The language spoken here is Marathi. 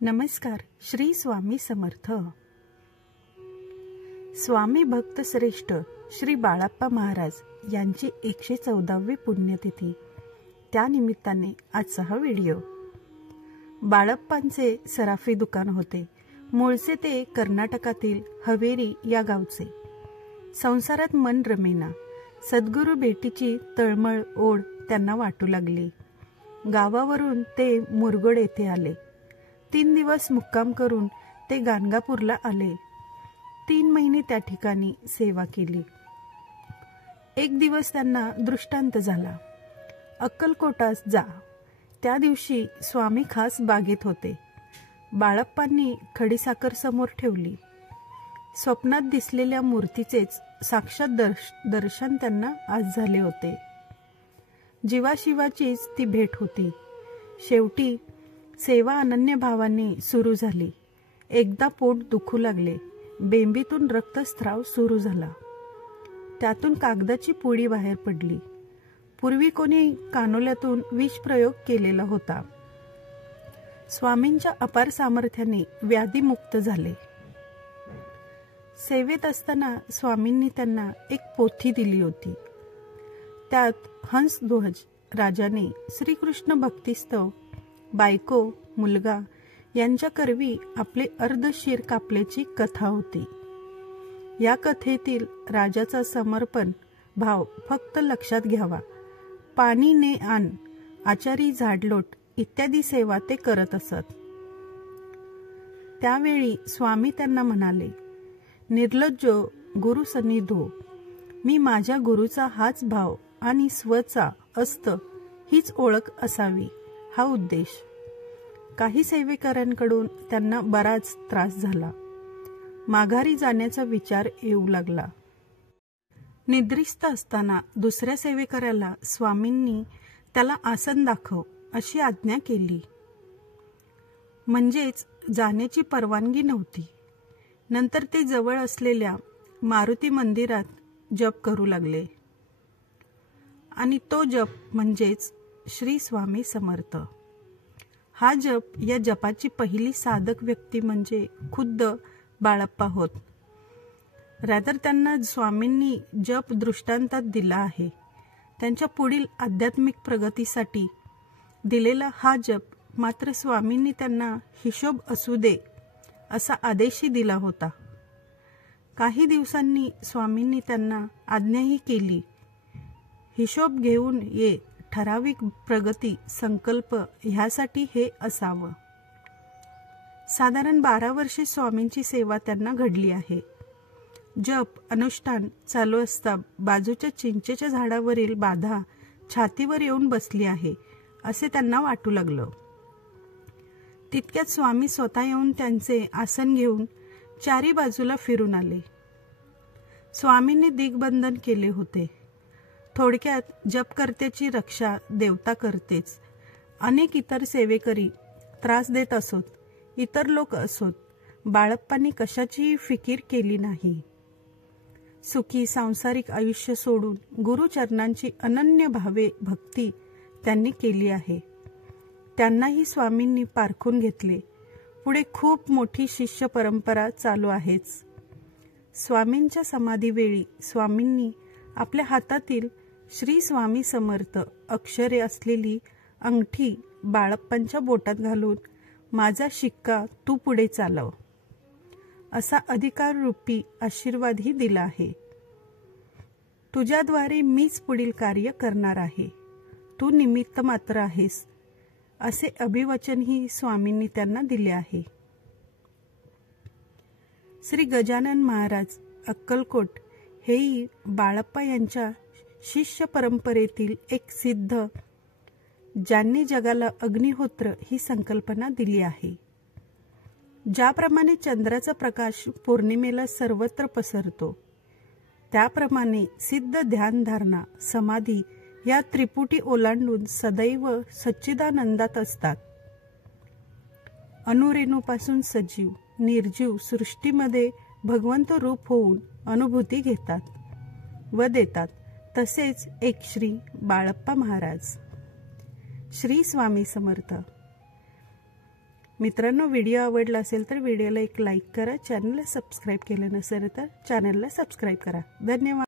नमस्कार. श्री स्वामी समर्थ. स्वामी भक्त श्रेष्ठ श्री बाळप्पा महाराज यांची 114वी पुण्यतिथी. त्यानिमित्ताने आजचा हा व्हिडिओ. बाळप्पांचे सराफी दुकान होते. मूळचे ते कर्नाटकातील हवेरी या गावचे. संसारात मन रमेना. सद्गुरू भेटीची तळमळ ओढ त्यांना वाटू लागली. गावावरून ते मुरगड येथे आले. 3 दिवस मुक्काम करून ते गाणगापूरला आले. 3 महिने त्या ठिकाणी सेवा केली. एक दिवस त्यांना दृष्टांत झाला, अक्कलकोटास जा. त्या दिवशी स्वामी खास बागेत होते. बाळप्पांनी खडीसाखर समोर ठेवली. स्वप्नात दिसलेल्या मूर्तीचेच साक्षात दर्शन त्यांना आज झाले होते. जीवाशिवाचीच ती भेट होती. शेवटी सेवा अनन्य भावाने सुरू झाली. एकदा पोट दुखू लागले. बेंबीतून रक्तस्राव सुरू झाला. त्यातून कागदाची पुडी बाहेर पडली. पूर्वी कोणी कानोल्यातून विषप्रयोग केलेला होता. स्वामींच्या अपार सामर्थ्याने व्याधीमुक्त झाले. सेवेत असताना स्वामींनी त्यांना एक पोथी दिली होती. त्यात हंसध्वज राजाने श्रीकृष्ण भक्तिस्तव बायको मुलगा यांच्या करवी आपले अर्धशीर कापल्याची कथा होती. या कथेतील राजाचा समर्पण भाव फक्त लक्षात घ्यावा. पाणी ने आण, आचारी झाडलोट इत्यादी सेवा ते करत असत. त्यावेळी स्वामी त्यांना म्हणाले, निर्लज्जो गुरुसन्निधो, मी माझ्या गुरुचा हाच भाव आणि स्वचा अस्त हीच ओळख असावी हा उद्देश. काही सेवेकऱ्यांकडून त्यांना बराच त्रास झाला. माघारी जाण्याचा विचार येऊ लागला. निद्रिस्त असताना दुसऱ्या सेवेकऱ्याला स्वामींनी त्याला आसन दाखव अशी आज्ञा केली. म्हणजेच जाण्याची परवानगी नव्हती. नंतर ते जवळ असलेल्या मारुती मंदिरात जप करू लागले. आणि तो जप म्हणजेच श्री स्वामी समर्थ. हा जप या जपाची पहिली साधक व्यक्ती म्हणजे खुद्द बाळप्पा होत. रादर त्यांना स्वामींनी जप दृष्टांतात दिला आहे. त्यांच्या पुढील आध्यात्मिक प्रगतीसाठी दिलेला हा जप मात्र स्वामींनी त्यांना हिशोब असू दे असा आदेशही दिला होता. काही दिवसांनी स्वामींनी त्यांना आज्ञाही केली, हिशोब घेऊन ये. ठराविक प्रगती संकल्प ह्यासाठी हे असावं. साधारण 12 वर्षे स्वामींची सेवा त्यांना घडली आहे. जप अनुष्ठान चालू असता बाजूच्या चिंचेच्या झाडावरील बाधा छातीवर येऊन बसली आहे असे त्यांना वाटू लागलं. तितक्यात स्वामी स्वतः येऊन त्यांचे आसन घेऊन चारी बाजूला फिरून आले. स्वामींनी दिग्बंधन केले होते. थोडक्यात जपकर्त्याची रक्षा देवता करतेच. अनेक इतर सेवेकरी त्रास देत असोत, इतर लोक असोत, बाळप्पांनी कशाचीही फिकीर केली नाही. सुखी सांसारिक आयुष्य सोडून गुरुचरणांची अनन्य भावे भक्ती त्यांनी केली आहे. त्यांनाही स्वामींनी पारखून घेतले. पुढे खूप मोठी शिष्य परंपरा चालू आहेच. स्वामींच्या समाधीवेळी स्वामींनी आपल्या हातातील श्री स्वामी समर्थ अक्षरे असलेली अंगठी बाळप्पांच्या बोटात घालून माझा शिक्का तू पुढे चालव असा अधिकाररूपी आशीर्वादही दिला आहे. तुझ्याद्वारे मीच पुढील कार्य करणार आहे, तू निमित्त मात्र आहेस असे अभिवचनही स्वामींनी त्यांना दिले आहे. श्री गजानन महाराज अक्कलकोट हेही बाळप्पा यांच्या शिष्य परंपरेतील एक सिद्ध, ज्यांनी जगाला अग्निहोत्र ही संकल्पना दिली आहे. ज्याप्रमाणे चंद्राचा प्रकाश पौर्णिमेला सर्वत्र पसरतो, त्याप्रमाणे सिद्ध ध्यानधारणा समाधी या त्रिपुटी ओलांडून सदैव सच्चिदानंदात असतात. अणुरेणूपासून सजीव निर्जीव सृष्टीमध्ये भगवंत रूप होऊन अनुभूती घेतात व देतात. तसेच एक श्री बाळप्पा महाराज. श्री स्वामी समर्थ. मित्रांनो, व्हिडिओ आवडला असेल तर व्हिडिओला एक लाईक करा. चॅनलला सबस्क्राईब केलं नसेल तर चॅनलला सबस्क्राईब करा. धन्यवाद.